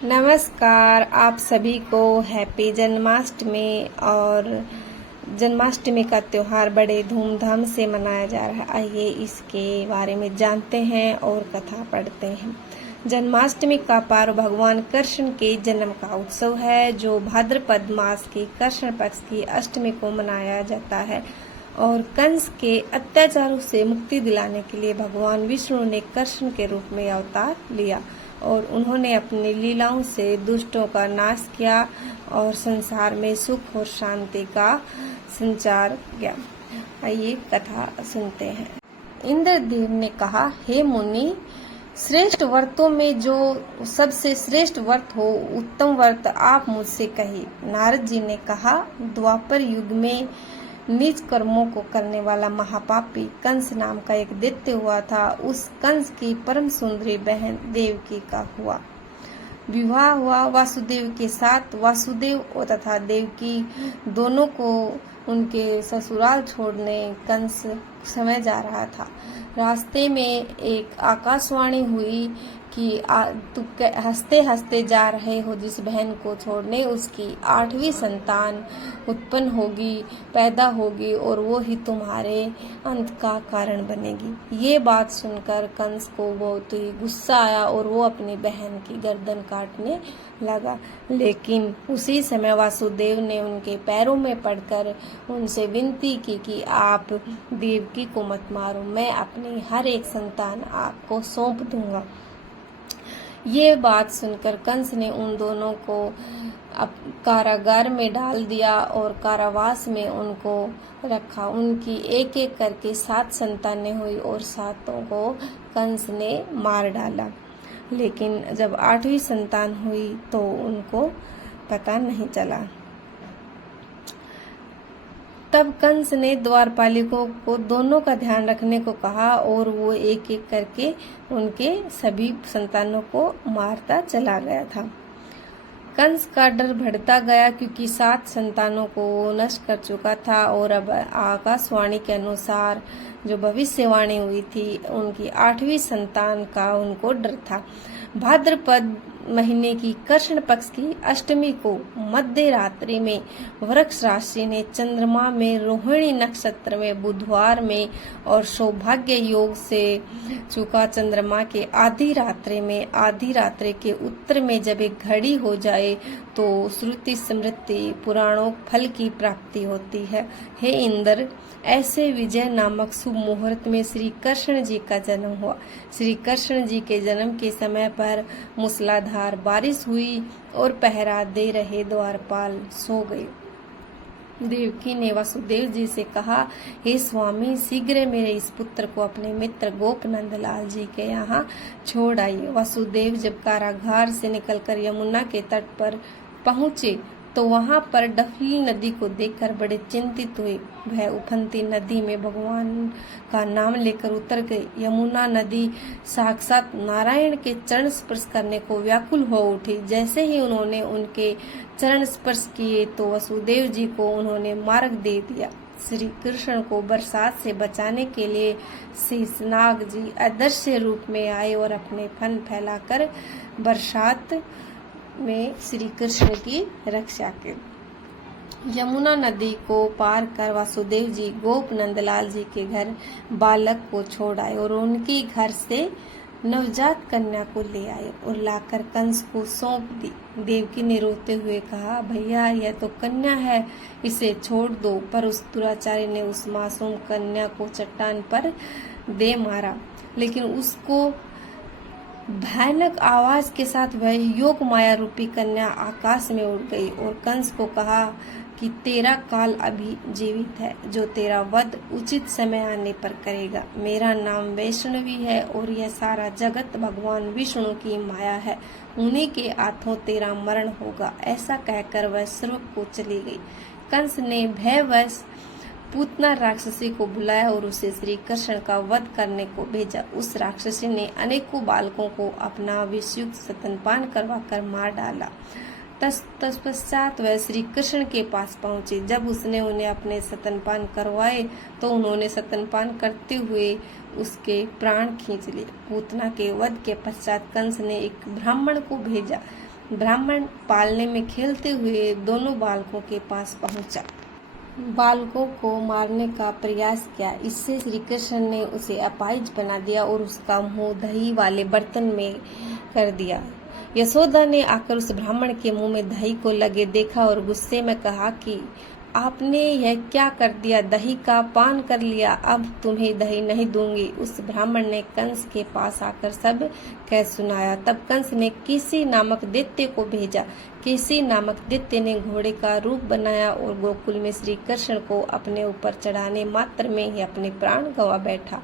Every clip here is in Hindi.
नमस्कार, आप सभी को हैप्पी जन्माष्टमी। और जन्माष्टमी का त्योहार बड़े धूमधाम से मनाया जा रहा है। आइए इसके बारे में जानते हैं और कथा पढ़ते हैं। जन्माष्टमी का पर्व भगवान कृष्ण के जन्म का उत्सव है, जो भाद्रपद मास की कृष्ण पक्ष की अष्टमी को मनाया जाता है। और कंस के अत्याचारों से मुक्ति दिलाने के लिए भगवान विष्णु ने कृष्ण के रूप में अवतार लिया और उन्होंने अपनी लीलाओं से दुष्टों का नाश किया और संसार में सुख और शांति का संचार किया। आइए कथा सुनते हैं। इंद्रदेव ने कहा, हे मुनि, श्रेष्ठ व्रतों में जो सबसे श्रेष्ठ व्रत हो, उत्तम व्रत आप मुझसे कहिए। नारद जी ने कहा, द्वापर युग में नीच कर्मों को करने वाला महापापी कंस नाम का एक दैत्य हुआ था। उस कंस की परम सुंदरी बहन देवकी का विवाह हुआ वासुदेव के साथ। वासुदेव तथा देवकी दोनों को उनके ससुराल छोड़ने कंस समय जा रहा था। रास्ते में एक आकाशवाणी हुई कि तुम हंसते हंसते जा रहे हो, जिस बहन को छोड़ने उसकी 8वीं संतान उत्पन्न होगी, पैदा होगी और वो ही तुम्हारे अंत का कारण बनेगी। ये बात सुनकर कंस को बहुत ही गुस्सा आया और वो अपनी बहन की गर्दन काटने लगा। लेकिन उसी समय वासुदेव ने उनके पैरों में पड़कर उनसे विनती की कि आप देवकी को मत मारो, मैं अपनी हर एक संतान आपको सौंप दूंगा। ये बात सुनकर कंस ने उन दोनों को कारागार में डाल दिया और कारावास में उनको रखा। उनकी एक एक करके 7 संतानें हुई और 7 को कंस ने मार डाला। लेकिन जब 8वीं संतान हुई तो उनको पता नहीं चला। तब कंस ने द्वारपालिकों को दोनों का ध्यान रखने को कहा और वो एक एक करके उनके सभी संतानों को मारता चला गया था। कंस का डर बढ़ता गया, क्योंकि 7 संतानों को नष्ट कर चुका था और अब आकाशवाणी के अनुसार जो भविष्यवाणी हुई थी, उनकी 8वीं संतान का उनको डर था। भाद्रपद महीने की कृष्ण पक्ष की अष्टमी को मध्य रात्रि में वृक्ष राशि ने चंद्रमा में रोहिणी नक्षत्र में बुधवार में और सौभाग्य योग से चुका चंद्रमा के आधी रात्रि के उत्तर में जब एक घड़ी हो जाए तो श्रुति स्मृति पुराणों फल की प्राप्ति होती है। हे इंद्र, ऐसे विजय नामक शुभ मुहूर्त में श्री कृष्ण जी का जन्म हुआ। श्री कृष्ण जी के जन्म के समय पर मूसलाधार बारिश हुई और पहरा दे रहे द्वारपाल सो गए। देवकी ने वासुदेव जी से कहा, हे स्वामी, शीघ्र मेरे इस पुत्र को अपने मित्र गोप नंदलाल जी के यहाँ छोड़ आइए। वासुदेव जब कारागार से निकलकर यमुना के तट पर पहुँचे तो वहां पर डफली नदी को देखकर बड़े चिंतित हुए। वह उफनती नदी में भगवान का नाम लेकर उतर गए। यमुना नदी साक्षात नारायण के चरण स्पर्श करने को व्याकुल हो उठी। जैसे ही उन्होंने उनके चरण स्पर्श किए तो वसुदेव जी को उन्होंने मार्ग दे दिया। श्री कृष्ण को बरसात से बचाने के लिए शेषनाग जी अदृश्य रूप में आए और अपने फन फैलाकर बरसात में श्री कृष्ण की रक्षा की। यमुना नदी को पार कर वासुदेव जी गोप नंदलाल जी के घर बालक को छोड़ आए और उनके घर से नवजात कन्या को ले आए और लाकर कंस को सौंप दी। देवकी ने रोते हुए कहा, भैया, यह तो कन्या है, इसे छोड़ दो। पर उस दुराचारी ने उस मासूम कन्या को चट्टान पर दे मारा। लेकिन उसको भयानक आवाज के साथ वह योग माया रूपी कन्या आकाश में उड़ गई और कंस को कहा कि तेरा काल अभी जीवित है, जो तेरा वध उचित समय आने पर करेगा। मेरा नाम वैष्णवी है और यह सारा जगत भगवान विष्णु की माया है, उन्हीं के हाथों तेरा मरण होगा। ऐसा कहकर वह स्वर्ग को चली गई। कंस ने भयवश पूतना राक्षसी को बुलाया और उसे श्री कृष्ण का वध करने को भेजा। उस राक्षसी ने अनेकों बालकों को अपना विषयुक्त स्तनपान करवाकर मार डाला। तत्पश्चात वह श्री कृष्ण के पास पहुंची। जब उसने उन्हें अपने स्तनपान करवाए तो उन्होंने स्तनपान करते हुए उसके प्राण खींच लिए। पूतना के वध के पश्चात कंस ने एक ब्राह्मण को भेजा ब्राह्मण पालने में खेलते हुए दोनों बालकों के पास पहुंचा। बालकों को मारने का प्रयास किया। इससे श्री कृष्ण ने उसे अपाहिज बना दिया और उसका मुंह दही वाले बर्तन में कर दिया। यशोदा ने आकर उस ब्राह्मण के मुंह में दही को लगे देखा और गुस्से में कहा कि आपने यह क्या कर दिया, दही का पान कर लिया, अब तुम्हें दही नहीं दूंगी। उस ब्राह्मण ने कंस के पास आकर सब कह सुनाया। तब कंस ने केसी नामक दैत्य को भेजा। केसी नामक दैत्य ने घोड़े का रूप बनाया और गोकुल में श्री कृष्ण को अपने ऊपर चढ़ाने मात्र में ही अपने प्राण गंवा बैठा।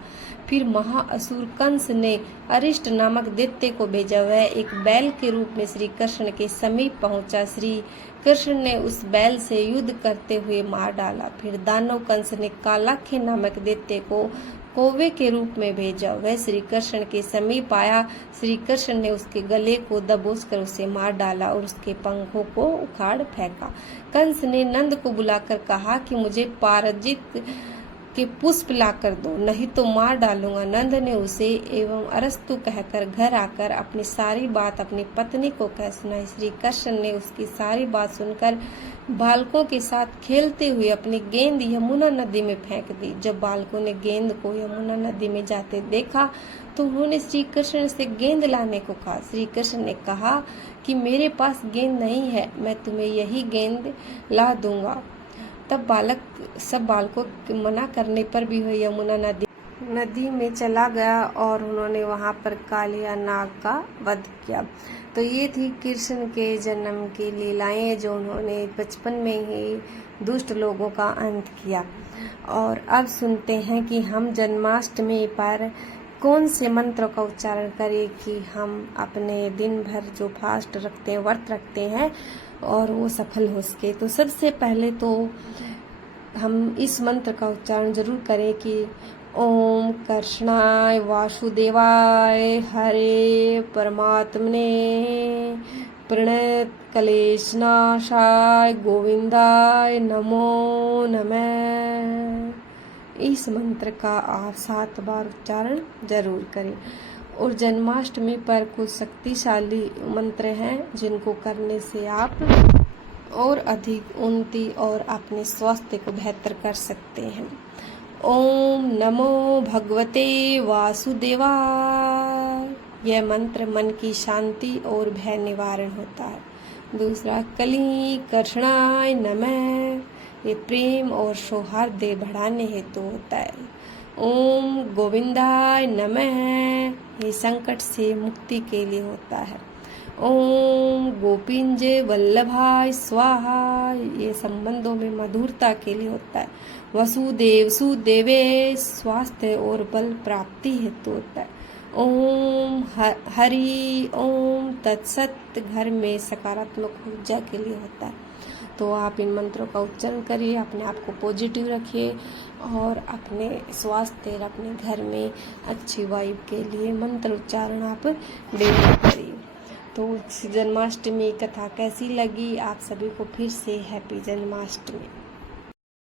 फिर महाअसुर कंस ने अरिष्ट नामक दैत्य को भेजा। वह एक बैल के रूप में श्री कृष्ण के समीप पहुंचा। श्री कृष्ण ने उस बैल से युद्ध करते हुए मार डाला। फिर दानव कंस ने कालाख्य नामक दैत्य को कौवे के रूप में भेजा। वह श्री कृष्ण के समीप आया। श्री कृष्ण ने उसके गले को दबोचकर उसे मार डाला और उसके पंखों को उखाड़ फेंका। कंस ने नंद को बुलाकर कहा कि मुझे पारजित के पुष्प लाकर दो, नहीं तो मार डालूंगा। नंद ने उसे एवं अरस्तु कहकर घर आकर अपनी सारी बात अपनी पत्नी को कह सुनाई। श्री कृष्ण ने उसकी सारी बात सुनकर बालकों के साथ खेलते हुए अपनी गेंद यमुना नदी में फेंक दी। जब बालकों ने गेंद को यमुना नदी में जाते देखा तो उन्होंने श्री कृष्ण से गेंद लाने को कहा। श्री कृष्ण ने कहा कि मेरे पास गेंद नहीं है, मैं तुम्हें यही गेंद ला दूंगा। तब सब बालकों के मना करने पर भी वह यमुना नदी में चला गया और उन्होंने वहां पर कालिया नाग का वध किया। तो ये थी कृष्ण के जन्म की लीलाएं जो उन्होंने बचपन में ही दुष्ट लोगों का अंत किया। और अब सुनते हैं कि हम जन्माष्टमी पर कौन से मंत्र का उच्चारण करें कि हम अपने दिन भर जो फास्ट रखते हैं, व्रत रखते हैं और वो सफल हो सके। तो सबसे पहले तो हम इस मंत्र का उच्चारण जरूर करें कि ओम कृष्णाय वासुदेवाय हरे परमात्मने प्रणत क्लेशनाशाय गोविंदाय नमो नमः। इस मंत्र का आप 7 बार उच्चारण जरूर करें। और जन्माष्टमी पर कुछ शक्तिशाली मंत्र हैं जिनको करने से आप और अधिक उन्नति और अपने स्वास्थ्य को बेहतर कर सकते हैं। ओम नमो भगवते वासुदेवाय। यह मंत्र मन की शांति और भय निवारण होता है। दूसरा, कली कृष्णाय नमः। ये प्रेम और सौहार्द बढ़ाने हेतु होता है। ओम गोविंदाय नमः। ये संकट से मुक्ति के लिए होता है। ओम गोपिंजे वल्लभाय स्वाहा। ये संबंधों में मधुरता के लिए होता है। वसुदेव सुदेवे स्वास्थ्य और बल प्राप्ति हेतु होता है। ओम हरि ओम तत्सत घर में सकारात्मक ऊर्जा के लिए होता है। तो आप इन मंत्रों का उच्चारण करिए, अपने आप को पॉजिटिव रखिए और अपने स्वास्थ्य और अपने घर में अच्छी वाइब के लिए मंत्र उच्चारण आप डेली करिए। तो जन्माष्टमी कथा कैसी लगी? आप सभी को फिर से हैप्पी जन्माष्टमी।